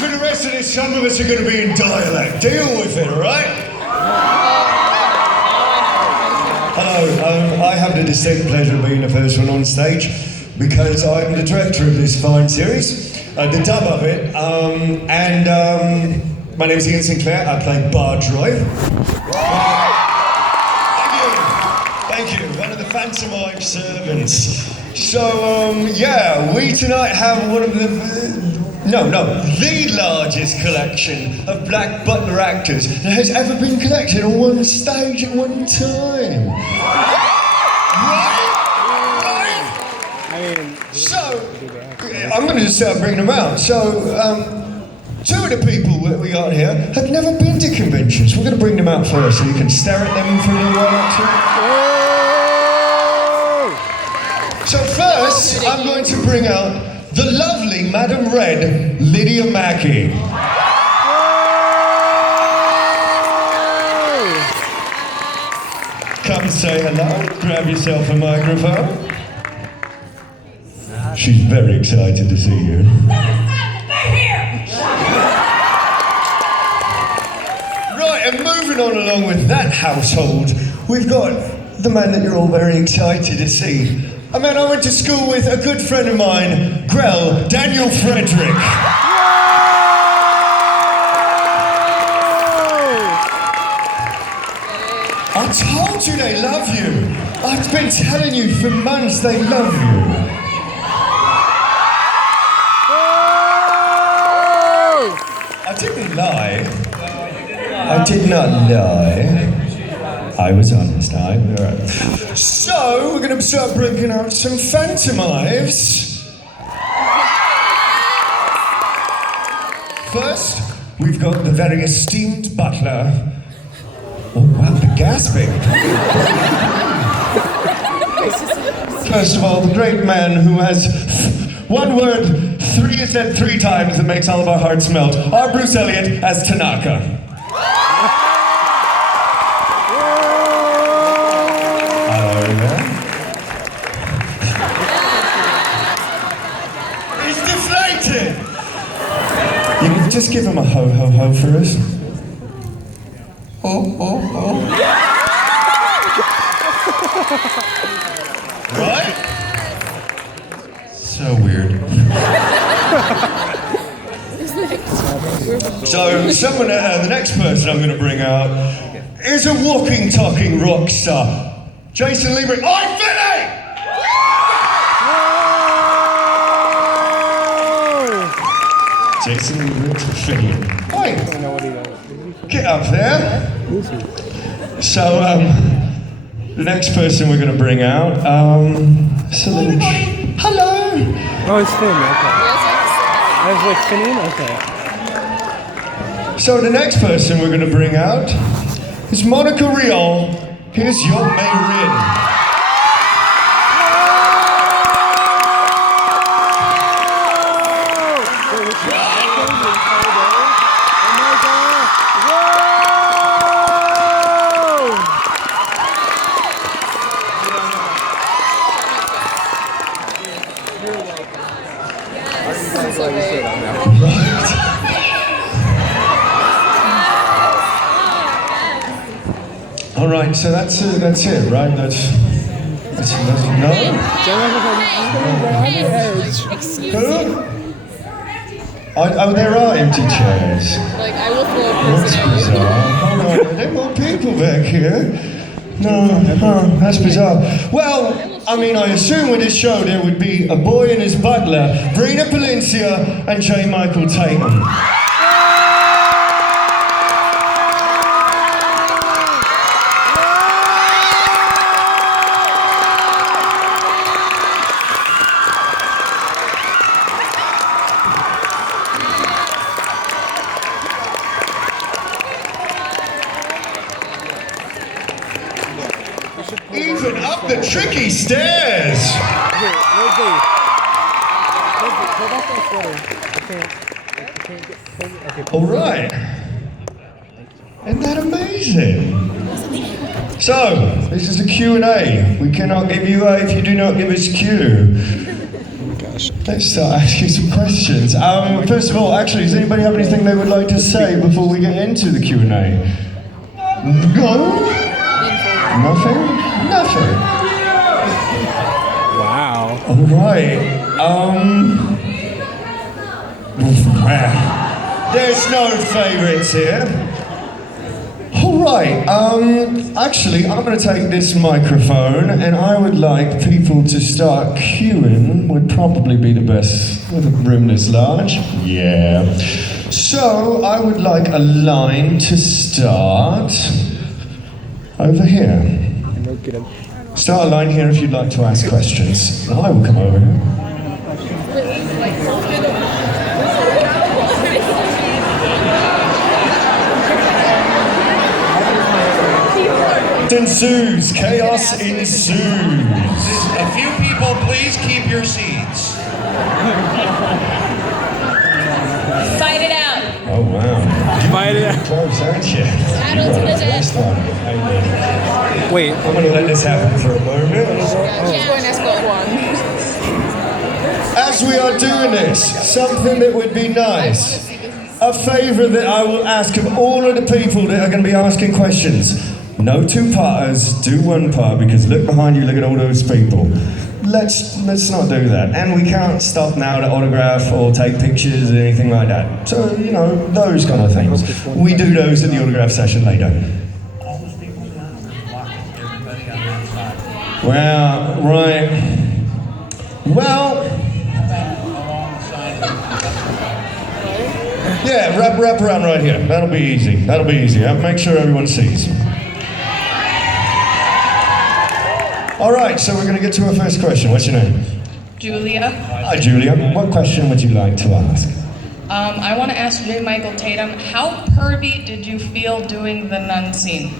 for the rest of this, some of us are going to be in dialect. Deal with it, all right? Hello, I have the distinct pleasure of being the first one on stage because I'm the director of this fine series, the dub of it, my name's Ian Sinclair. I play Bar Drive. Thank you, one of the pantomime servants. So, yeah, we tonight have one of the largest collection of black Butler actors that has ever been collected on one stage at one time. Right? So, I'm going to just start bringing them out. So, two of the people that we got here have never been to conventions. We're going to bring them out first so you can stare at them for a little while, actually. So first, I'm going to bring out the lovely Madam Red, Lydia Mackey. Come say hello, grab yourself a microphone. She's very excited to see you. Right, and moving on along with that household, we've got the man that you're all very excited to see. A man I went to school with, a good friend of mine, Grell, Daniel Frederick. I told you they love you. I've been telling you for months they love you. I didn't lie. I did not lie. I was honest, So, we're going to start breaking out some pantomimes. First, we've got the very esteemed Butler. Oh wow, the gasping. First of all, the great man who has one word, said three times that makes all of our hearts melt. Our Bruce Elliott as Tanaka. You can just give him a ho ho ho for us. Oh, oh, oh. Right? So weird. So, someone, the next person I'm going to bring out is a walking, talking rock star. Jason Lieber. I'm Vinny! Jason Lieber. Hi. Get up there. So, the next person we're going to bring out, hello. Oh, it's Finn, okay. I was like, Finn, okay. So the next person we're going to bring out is Monica Rial. Here's your Mayrin. All right, so that's it, right? That's no. Who? Oh, there are empty chairs. Like I will throw a That's bizarre. Hold on, are there more people back here? No, that's bizarre. Well, I mean, I assume with this show there would be a boy and his butler, Brina Palencia and J. Michael Tatum. Even up the tricky stairs. All right. Isn't that amazing? So, this is a Q&A. We cannot give you A if you do not give us Q. Let's start asking some questions. First of all, actually, does anybody have anything they would like to say before we get into the Q&A? No? Nothing? Nothing. Wow. All right. There's no favourites here. All right. Actually, I'm going to take this microphone, and I would like people to start queuing. Would probably be the best with a room this large. Yeah. So I would like a line to start over here. Start a line here if you'd like to ask questions. And I will come over here. Ensues. Chaos ensues. A few people, please keep your seats. Fight it out. Oh wow. Fight it out. Close, aren't you? Battle to the death. Wait. I'm going to let this happen for a moment. She's going escort one. As we are doing this, something that would be nice. A favour that I will ask of all of the people that are going to be asking questions. No two-parters, do one part, because look behind you, look at all those people. Let's not do that. And we can't stop now to autograph or take pictures or anything like that. So, you know, those kind of things. We do those at the autograph session later. Well, right. Well, yeah, wrap around right here. That'll be easy. That'll be easy. Make sure everyone sees. All right, so we're going to get to our first question. What's your name? Julia. Hi, Julia. What question would you like to ask? I want to ask J. Michael Tatum, how pervy did you feel doing the nun scene?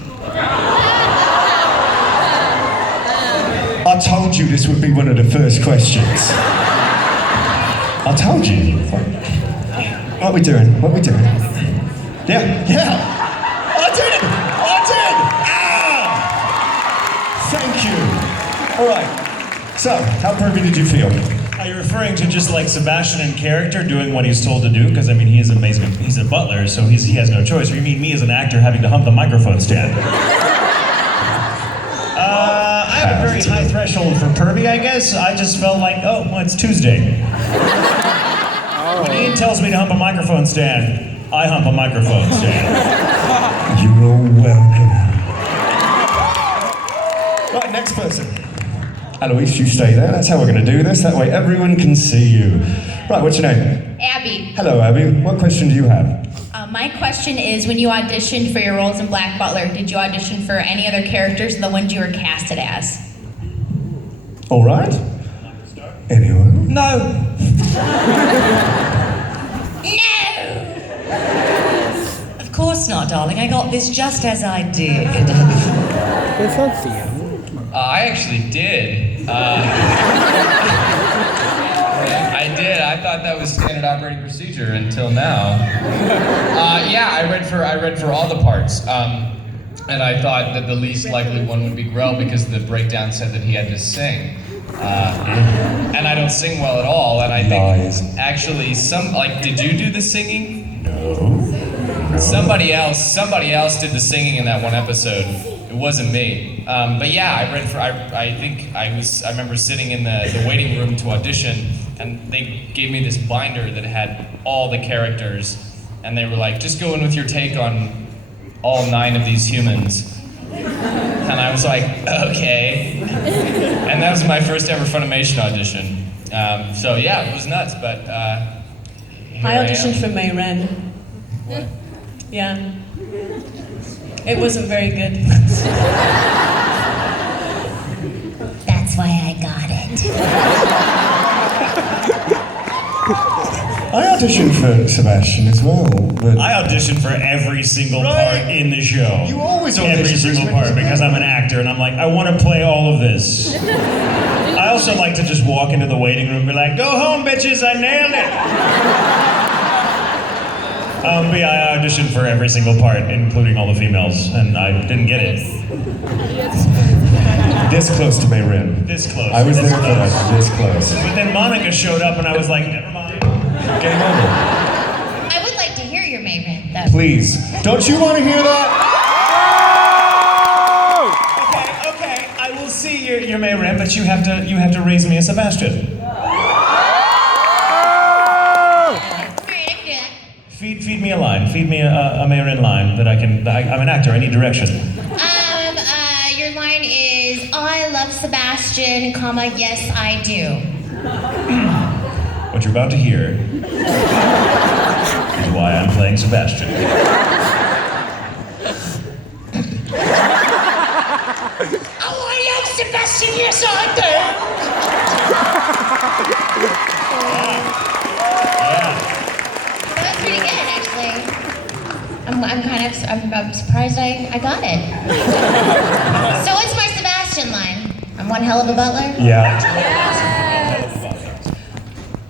I told you this would be one of the first questions. I told you. What are we doing? What are we doing? Yeah. I did it! Ah! Thank you. All right. So, how pervy did you feel? Are you referring to just like Sebastian in character doing what he's told to do? Because I mean, he is amazing. He's a butler, so he has no choice. Or you mean me as an actor having to hump the microphone stand? I have a very high threshold for pervy, I guess. I just felt like, oh, well, it's Tuesday. When Ian tells me to hump a microphone stand, I hump a microphone stand. You're welcome. Right, next person. Eloise, you stay there. That's how we're going to do this. That way everyone can see you. Right, what's your name? Abby. Hello, Abby. What question do you have? My question is, when you auditioned for your roles in Black Butler, did you audition for any other characters than the ones you were casted as? All right. Anyone? No. No! Of course not, darling. I got this just as I did. It's not Theo. I actually did. I did. I thought that was standard operating procedure until now. Yeah, I read for all the parts, and I thought that the least likely one would be Grell because the breakdown said that he had to sing, and I don't sing well at all. And I think actually did you do the singing? No. Somebody else did the singing in that one episode. It wasn't me. But yeah, I remember sitting in the waiting room to audition, and they gave me this binder that had all the characters, and they were like, just go in with your take on all 9 of these humans. And I was like, okay. And that was my first ever Funimation audition. So yeah, it was nuts, but I auditioned for May Ren. What? Yeah. It wasn't very good. That's why I got it. I auditioned for Sebastian as well, but I auditioned for every single Right. part in the show. You always audition every for single Sebastian. part because I'm an actor and I'm like, I want to play all of this. I also like to just walk into the waiting room and be like, go home, bitches, I nailed it. But yeah, I auditioned for every single part, including all the females, and I didn't get it. This close to Mayrin. This close. I was there for that. This close. But then Monica showed up, and I was like, never mind. Game over. I would like to hear your Mayrin, though. Please. Don't you want to hear that? Okay, I will see your Mayrin, but you have to raise me a Sebastian. Feed me a line. Feed me a Mayrin line that I'm an actor. I need direction. Your line is, I love Sebastian, comma, yes I do. What you're about to hear is why I'm playing Sebastian. Oh, I love Sebastian, yes I do. That was pretty good, actually. I'm surprised I got it. So what's my Sebastian line? I'm one hell of a butler? Yeah.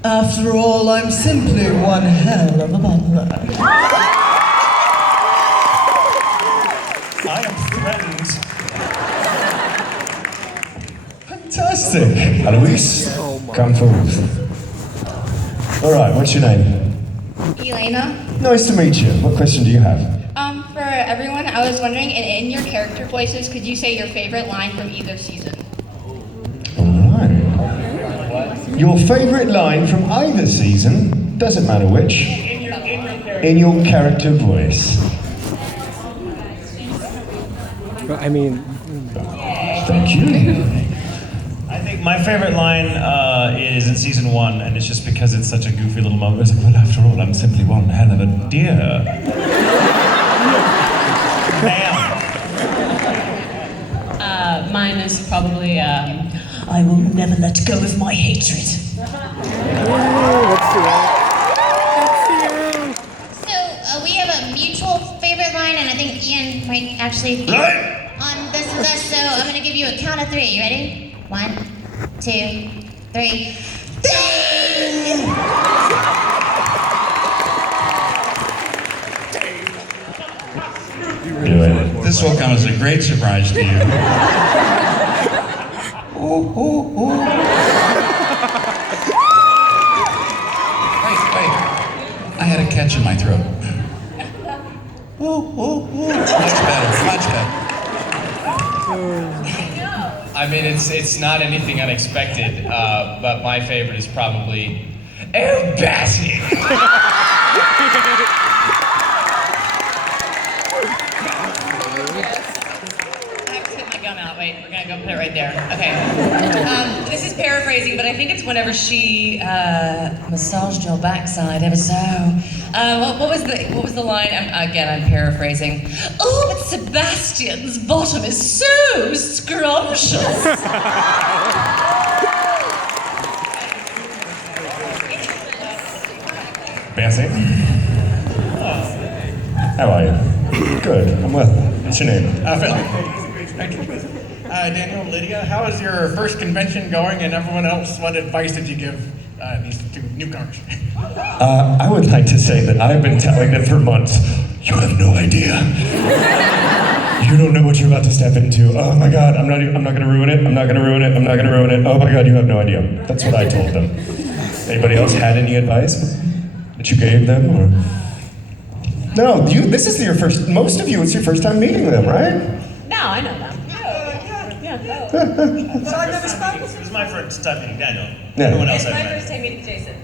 After all, I'm simply one hell of a butler. I am threatened. Fantastic. Alois, come forward. All right, what's your name? Elena. Nice to meet you. What question do you have? For everyone, I was wondering, in your character voices, could you say your favorite line from either season? All right. Your favorite line from either season, doesn't matter which, in your character voice. I mean, Thank you. I think my favorite line is in season 1, and it's just because it's such a goofy little moment. It's like, well, after all, I'm simply one hell of a deer. Bam. Mine is probably, I will never let go of my hatred. let's see it. So we have a mutual favorite line, and I think Ian might actually be on this with us. So I'm going to give you a count of 3. You ready? 1, 2, 3. Ding! Do it. This will come as a great surprise to you. Wait. I had a catch in my throat. Much better. I mean, it's not anything unexpected, but my favorite is probably El Bassi. Wait, we're gonna go put it right there. Okay. This is paraphrasing, but I think it's whenever she massaged your backside ever so. What was the line? I'm paraphrasing. Oh, but Sebastian's bottom is so scrumptious. Bessie? How are you? Good, I'm well. What's your name? Phil. Thank you. Daniel, Lydia, how is your first convention going, and everyone else? What advice did you give these 2 newcomers? I would like to say that I've been telling them for months, you have no idea. You don't know what you're about to step into. Oh my God, I'm not gonna ruin it. I'm not gonna ruin it. Oh my God, you have no idea. That's what I told them. Anybody else had any advice that you gave them, or? No, this is most of you, it's your first time meeting them, right? No, I know that. So I've never spoken. It was my first time meeting Daniel. Yeah. Everyone else It's I've my met. first time meeting Jason.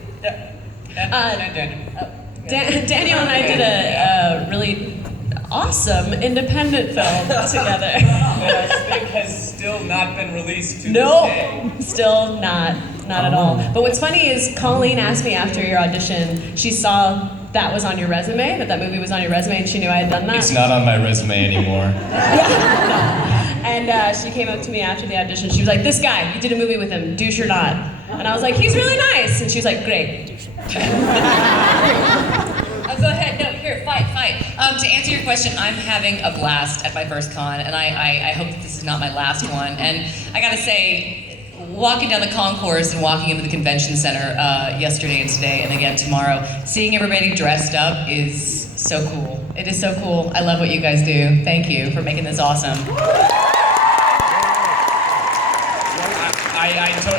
Daniel and I did a really awesome independent film together. That I think has still not been released to No, this day. still not at all. But what's funny is Colleen asked me after your audition, she saw that was on your resume, that movie was on your resume, and she knew I had done that. It's not on my resume anymore. And she came up to me after the audition. She was like, "This guy, you did a movie with him, douche or not?" And I was like, "He's really nice." And she was like, "Great." Go ahead. No, here, fight. To answer your question, I'm having a blast at my first con, and I hope that this is not my last one. And I gotta say, walking down the concourse and walking into the convention center yesterday and today, and again tomorrow, seeing everybody dressed up is so cool. It is so cool. I love what you guys do. Thank you for making this awesome.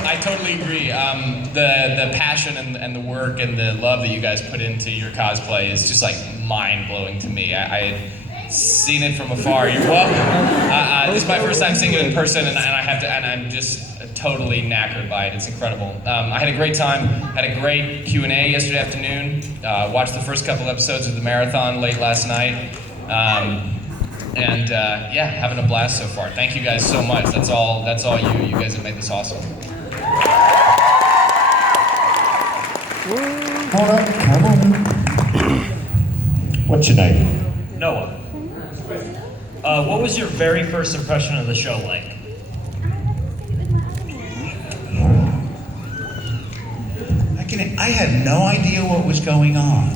I totally agree. The passion and the work and the love that you guys put into your cosplay is just like mind-blowing to me. I had seen it from afar. You're welcome. This is my first time seeing it in person, and I'm just totally knackered by it. It's incredible. I had a great time. Had a great Q&A yesterday afternoon. Watched the first couple episodes of the marathon late last night. Yeah, having a blast so far. Thank you guys so much. That's all you. You guys have made this awesome. Hold up, come on. What's your name? Noah. What was your very first impression of the show like? I had no idea what was going on.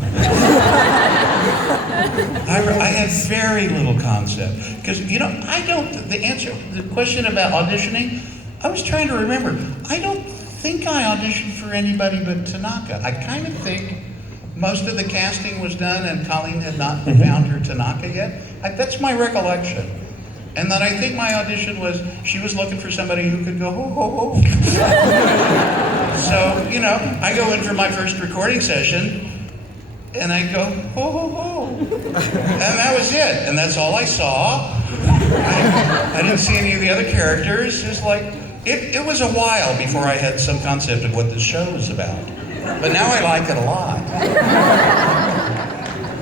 I had very little concept. Because, the question about auditioning, I was trying to remember. I don't think I auditioned for anybody but Tanaka. I kind of think most of the casting was done and Colleen had not found her Tanaka yet. That's my recollection. And then I think my audition was, she was looking for somebody who could go, ho, ho, ho. So, I go in for my first recording session, and I go, ho, ho, ho. And that was it. And that's all I saw. I didn't see any of the other characters. It's like, it was a while before I had some concept of what this show was about. But now I like it a lot.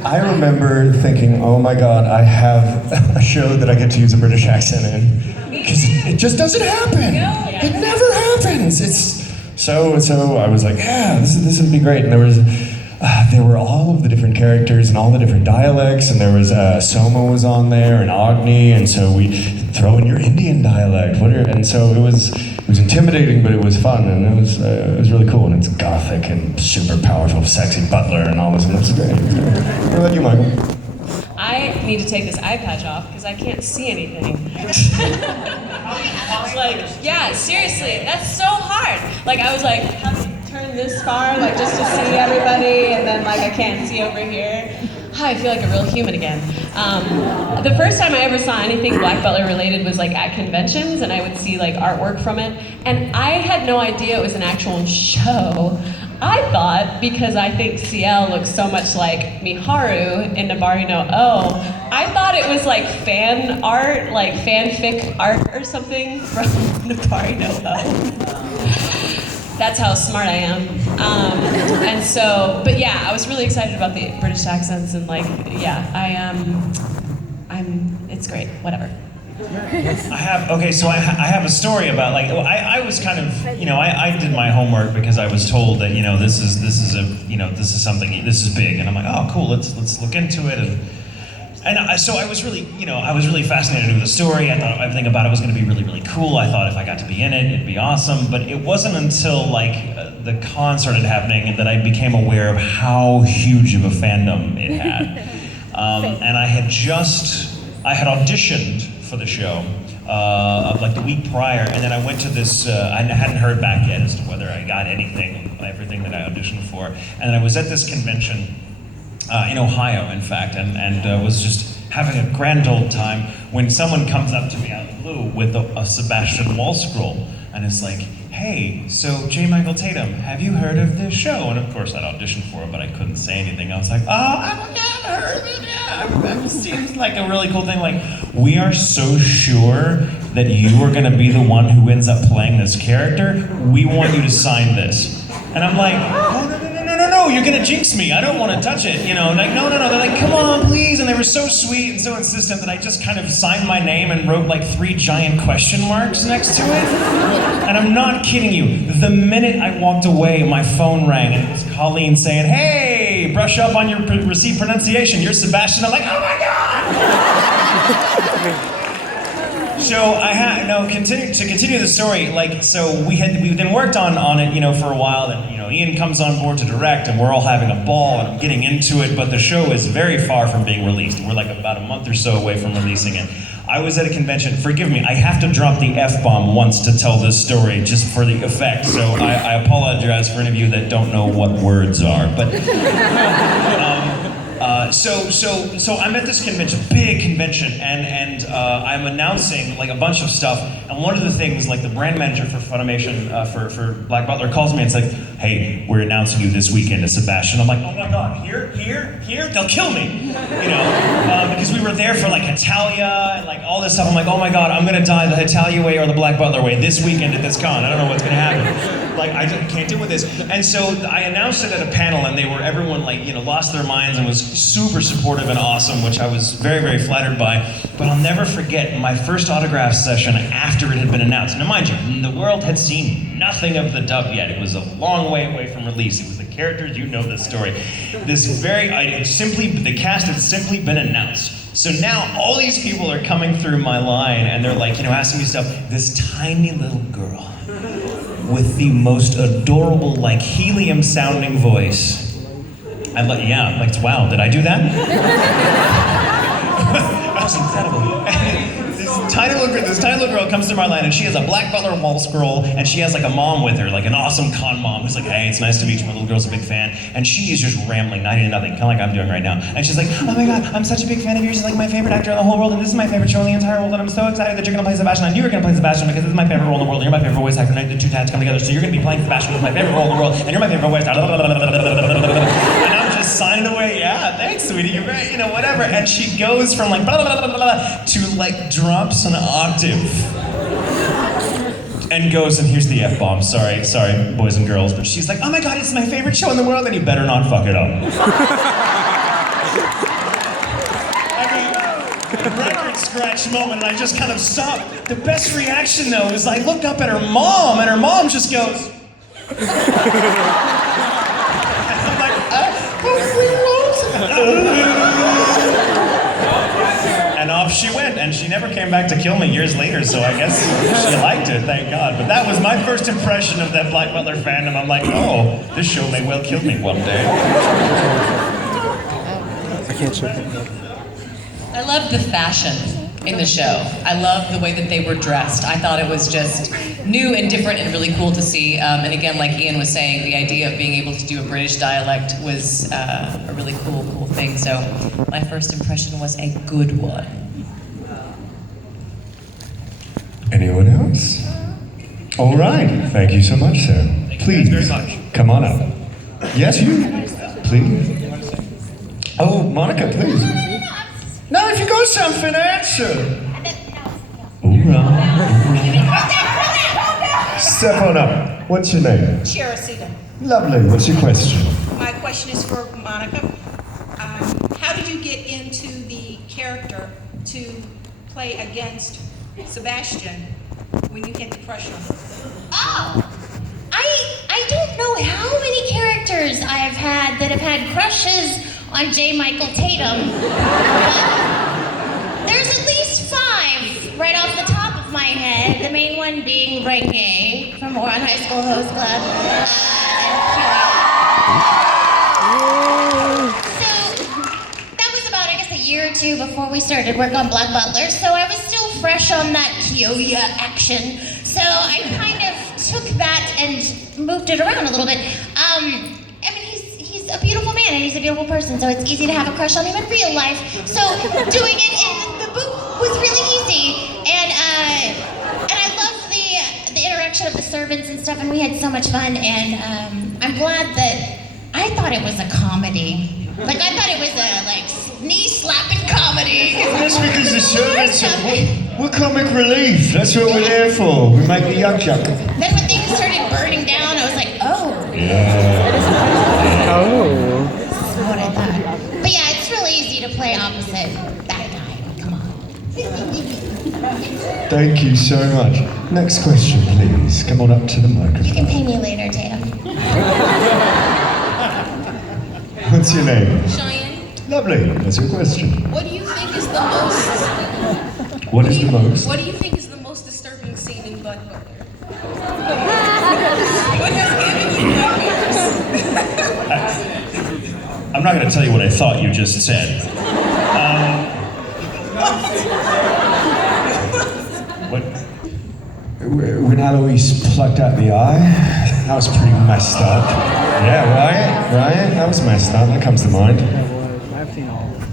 I remember thinking, oh my God, I have a show that I get to use a British accent in. Because it just doesn't happen. It never happens. So I was like, yeah, this would be great. And there were all of the different characters and all the different dialects, and there was Soma was on there and Agni, and so we throw in your Indian dialect. And so it was intimidating, but it was fun, and it was really cool. And it's gothic and super powerful, sexy Butler and all this, and that's great. What about you, Michael? I need to take this eye patch off because I can't see anything. Yeah, seriously, that's so hard. I was like, how do you turn this far, just to see everybody, and then I can't see over here. I feel like a real human again. The first time I ever saw anything Black Butler related was at conventions, and I would see artwork from it, and I had no idea it was an actual show. I thought, because I think CL looks so much like Miharu in Nabari no O, I thought it was fan art, fanfic art or something from Nabari no O. That's how smart I am. But yeah, I was really excited about the British accents and it's great, whatever. I have a story about I was kind of I did my homework because I was told that this is big, and I'm like, oh cool, let's look into it, so I was really fascinated with the story. I thought everything about it was going to be really, really cool. I thought if I got to be in it, it'd be awesome. But it wasn't until the con started happening that I became aware of how huge of a fandom it had. And I had auditioned for the show the week prior, and then I went to this. I hadn't heard back yet as to whether I got everything that I auditioned for. And I was at this convention. In Ohio, in fact, and was just having a grand old time when someone comes up to me out of the blue with a Sebastian Wall scroll, and it's like, hey, so J. Michael Tatum, have you heard of this show? And of course I'd auditioned for it, but I couldn't say anything. I was like, I've heard of it, yeah. It seems like a really cool thing. We are so sure that you are gonna be the one who ends up playing this character. We want you to sign this. And I'm like, oh, no, you're gonna jinx me. I don't want to touch it, no. They're like, come on, please. And they were so sweet and so insistent that I just kind of signed my name and wrote 3 giant question marks next to it. And I'm not kidding you. The minute I walked away, my phone rang and it was Colleen saying, hey, brush up on your received pronunciation. You're Sebastian. I'm like, oh my God! So to continue the story, so we then worked on it, for a while, and Ian comes on board to direct, and we're all having a ball, and I'm getting into it, but the show is very far from being released. We're about a month or so away from releasing it. I was at a convention. Forgive me, I have to drop the F-bomb once to tell this story, just for the effect. So I apologize for any of you that don't know what words are. But so I'm at this convention, big convention, and I'm announcing like a bunch of stuff. And one of the things, like the brand manager for Funimation for Black Butler calls me and it's like, "Hey, we're announcing you this weekend as Sebastian." I'm like, "Oh my God, here, they'll kill me," you know, because we were there for like Italia and like all this stuff. I'm like, "Oh my God, I'm gonna die the Italia way or the Black Butler way this weekend at this con. I don't know what's gonna happen." Like I just can't deal with this. And so I announced it at a panel, and everyone like lost their minds and was super supportive and awesome, which I was very, very flattered by. But I'll never forget my first autograph session after it had been announced. Now mind you, the world had seen nothing of the dub yet. It was a long way away from release. It was the characters, you know this story. The cast had simply been announced. So now all these people are coming through my line and they're like, asking me stuff. This tiny little girl with the most adorable, like helium sounding voice. Wow, did I do that? That was incredible. This tiny little girl comes to my line and she has a Black Butler wall scroll and she has like a mom with her, like an awesome con mom who's like, "Hey, it's nice to meet you, my little girl's a big fan." And she is just rambling 90 to nothing, kind of like I'm doing right now. And she's like, "Oh my God, I'm such a big fan of yours. You're like my favorite actor in the whole world and this is my favorite show in the entire world and I'm so excited that you're gonna play Sebastian and you are gonna play Sebastian because this is my favorite role in the world and you're my favorite voice actor and the two tats come together so you're gonna be playing Sebastian with my favorite role in the world and you're my favorite voice actor." And I'm just signing away, "Yeah, thanks sweetie, you're great, whatever." And she goes from like blah, blah, blah, blah, to like drops an octave and goes, and here's the F-bomb, sorry boys and girls, but she's like, "Oh my God, it's my favorite show in the world and you better not fuck it up." Record scratch moment, and I just kind of stopped. The best reaction though is I looked up at her mom and her mom just goes and I'm like, and off she went, and she never came back to kill me years later, so I guess she liked it, thank God. But that was my first impression of that Black Butler fandom. I'm like, oh, this show may well kill me one day. I can't check it. I love the fashion in the show. I love the way that they were dressed. I thought it was just new and different and really cool to see. And again, like Ian was saying, the idea of being able to do a British dialect was a really cool thing. So my first impression was a good one. Anyone else? All right. Thank you so much, sir. Please, very much. Come on up. Yes, you. Please. Oh, Monica, please. No, if you got something, answer. All right. Step on up. What's your name? Cherisita. Lovely. What's your question? My question is for Monica. How did you get into the character to play against Sebastian when you get the crush on him? Oh! I don't know how many characters I've had that have had crushes on J. Michael Tatum. There's at least 5 right off the top of my head. The main one being Renge from Oran High School Host Club. So that was about, I guess, a year or 2 before we started work on Black Butler. So I was still fresh on that Kyoya action. So I kind of took that and moved it around a little bit. He's a beautiful man and he's a beautiful person, so it's easy to have a crush on him in real life. So doing it in the booth was really easy, and I loved the interaction of the servants and stuff, and we had so much fun. And I'm glad that I thought it was a comedy. Like I thought it was a knee slapping comedy. That's because the servants we're comic relief. That's what we're there for. We make the yuck. Then when things started burning down, I was like, oh. Yeah. Oh. This is what I thought. But yeah, it's really easy to play opposite that guy. Come on. Thank you so much. Next question, please. Come on up to the microphone. You can pay me later, Tatum. What's your name? Cheyenne, Lovely. What's your question? what do you think is the most... What is the most? What do you think is the most disturbing scene in Black Butler? What has given you nightmares? I'm not going to tell you what I thought you just said. when Eloise plucked out the eye, that was pretty messed up. Yeah, right? That was messed up. That comes to mind. I've seen all this.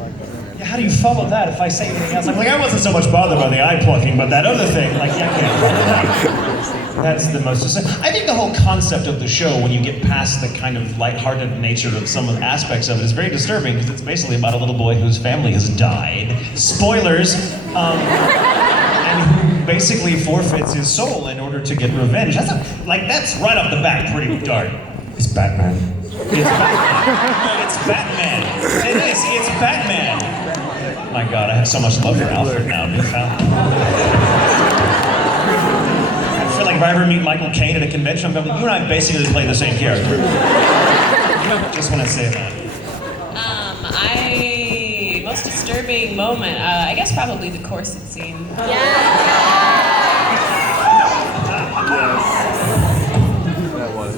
Yeah, how do you follow that if I say anything else? Like I wasn't so much bothered by the eye plucking, but that other thing, like, yeah, I can't follow that. That's the most. I think the whole concept of the show, when you get past the kind of lighthearted nature of some of the aspects of it, is very disturbing because it's basically about a little boy whose family has died. Spoilers. And who basically forfeits his soul in order to get revenge. That's right off the bat pretty dark. It's Batman. It's Batman. It's Batman. It is. It's Batman. My God, I have so much love for Alfred now. I feel like if I ever meet Michael Caine at a convention, I'm going, you and I basically play the same character. Just want to say that. Most disturbing moment, I guess probably the corset scene. That was.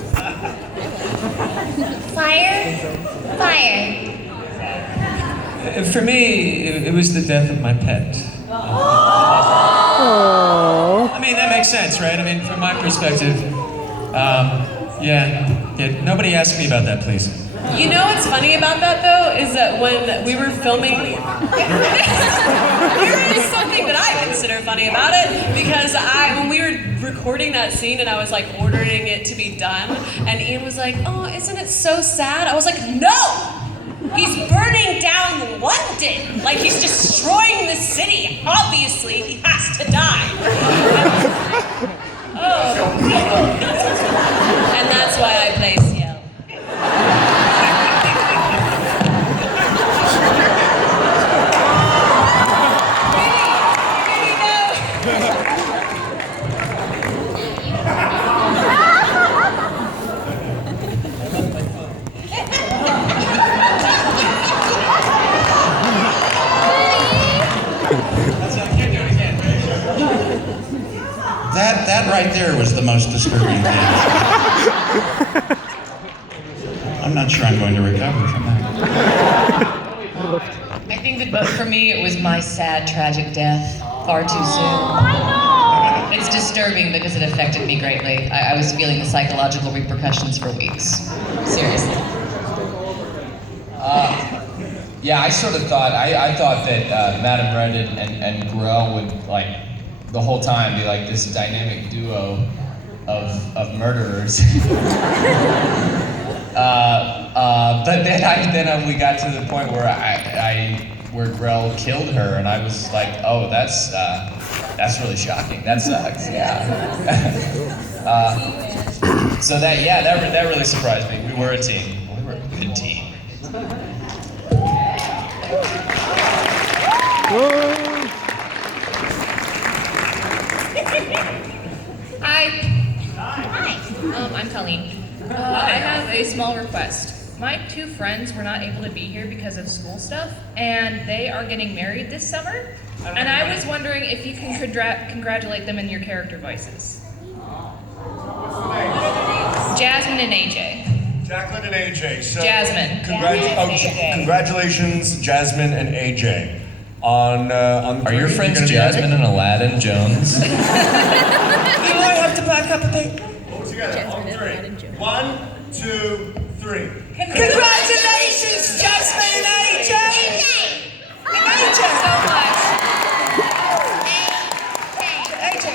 Fire? For me, it was the death of my pet. Oh. I mean, that makes sense, right? I mean, from my perspective, yeah, nobody asked me about that, please. You know what's funny about that though is that when we were filming, there is something that I consider funny about it because when we were recording that scene and I was like ordering it to be done, and Ian was like, "Oh, isn't it so sad?" I was like, "No, he's burning down London. Like he's destroying the city. Obviously, he has to die." And that's why I play Ciel. That right there was the most disturbing thing. I'm not sure I'm going to recover from that. I think that for me, it was my sad, tragic death far too soon. It's disturbing because it affected me greatly. I was feeling the psychological repercussions for weeks. Seriously. Yeah, I sort of thought, I thought that Madame Red and Grell would, like, the whole time be like this dynamic duo of murderers. But then we got to the point where where Grell killed her, and I was like, oh, that's really shocking. That sucks. Yeah. So that really surprised me. We were a team. We were a good team. Hi. I'm Colleen. I have a small request. My two friends were not able to be here because of school stuff, and they are getting married this summer. And I was wondering if you can congratulate them in your character voices. Jasmine and AJ. Jacqueline and AJ. So Jasmine. Congratulations, Jasmine and AJ. Are your friends Jasmine and Aladdin Jones? I have to back up a bit. All together. On three. 1, 2, 3. Congratulations, Jasmine and AJ! And AJ! So much. AJ!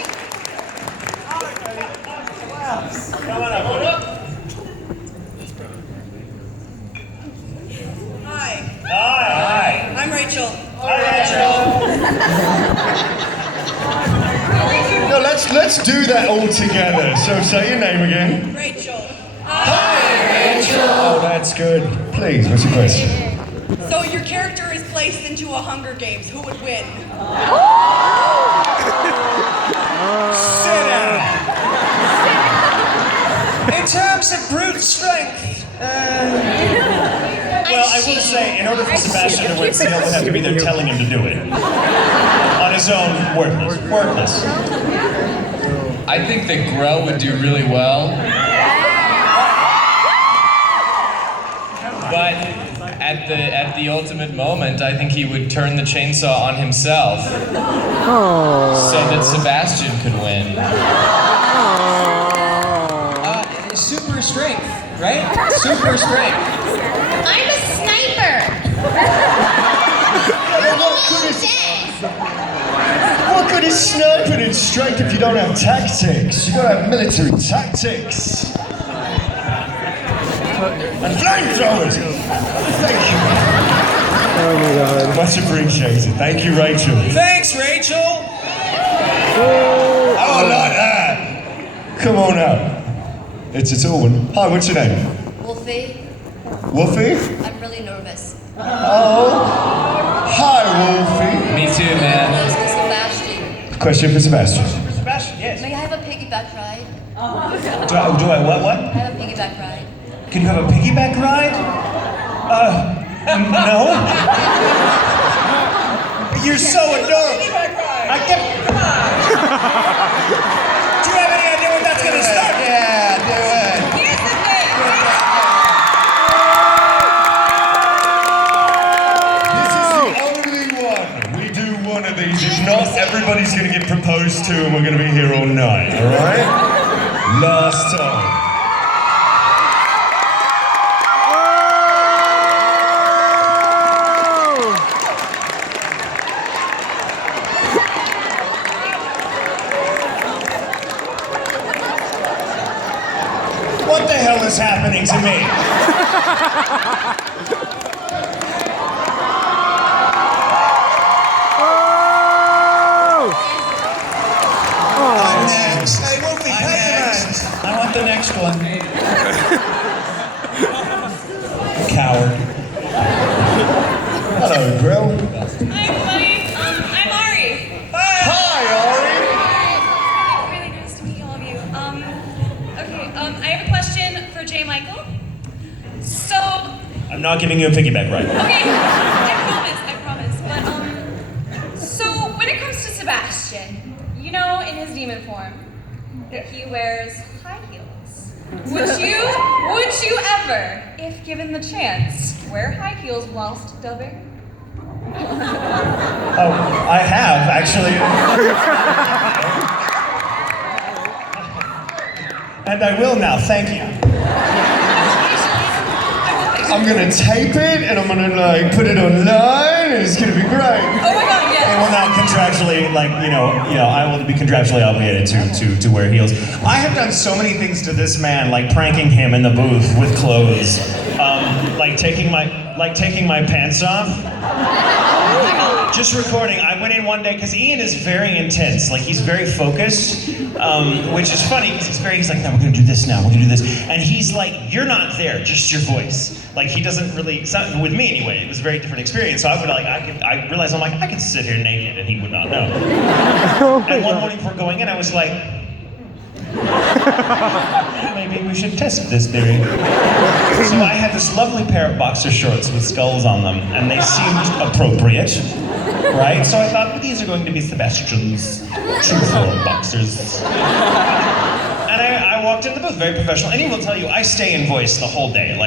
Come on up, hold up. Hi, Hi. I'm Rachel. Hi, Rachel. No, let's do that all together. So say your name again. Rachel. Hi, Rachel. Oh, that's good. Please, what's your question? So your character is placed into a Hunger Games. Who would win? Sit down. In terms of brute strength, Well, I will say, in order for Sebastian to win, Ciel would have to be there telling him to do it. On his own, worthless. Worthless. I think that Grell would do really well. But at the ultimate moment, I think he would turn the chainsaw on himself so that Sebastian could win. Super strength, right? Super strength. I'm a sniper. What good is sniping and strength if you don't have tactics? You gotta have military tactics. And flamethrowers! Thank you. Oh my god. Much appreciated. Thank you, Rachel. Thanks, Rachel. Oh, I like that. Come on out. It's a tall one. Hi, what's your name? Wolfie, Wolfie? I'm really nervous. Oh. Hi, Wolfie. Me too, man. Close to Sebastian. Question for Sebastian. Sebastian, yes. May I have a piggyback ride? Do I what? I have a piggyback ride. Can you have a piggyback ride? No. You're so adorable. I can't. Come on. Do you have any idea when that's gonna start? Yeah, do it. Here's the thing. This is the only one. We do one of these. If not, everybody's gonna get proposed to and we're gonna be here all night, alright? Last time. What the hell is happening to me? I'm next. Hey, Wolfie, I'm next. I want the next one. Coward. Hello, Grill. Hi, everybody. I'm Ari. Hi, Really nice to meet all of you. Okay, I have a question for J. Michael. So, I'm not giving you a piggyback ride. okay, I promise. But, so when it comes to Sebastian, you know, in his demon form, that he wears high heels. Would you ever, if given the chance, wear high heels whilst dubbing? Oh, I have, actually. And I will now, thank you. I'm gonna tape it and I'm gonna like put it online and it's gonna be great. Oh my god, yes. And will now contractually, I will be contractually obligated to wear heels. I have done so many things to this man, like pranking him in the booth with clothes, like taking my pants off. Just recording. I went in one day because Ian is very intense. Like he's very focused, which is funny because he's like, no, we're gonna do this now. We're gonna do this, and he's like, you're not there, just your voice. Like he doesn't really. It's not with me anyway. It was a very different experience. So I would like, I realized I could sit here naked and he would not know. And one morning before going in, I was like, maybe we should test this theory. So I had this lovely pair of boxer shorts with skulls on them, and they seemed appropriate, right? So I thought, well, these are going to be Sebastian's true form boxers. And I walked in the booth, very professional, and he will tell you, I stay in voice the whole day. Like,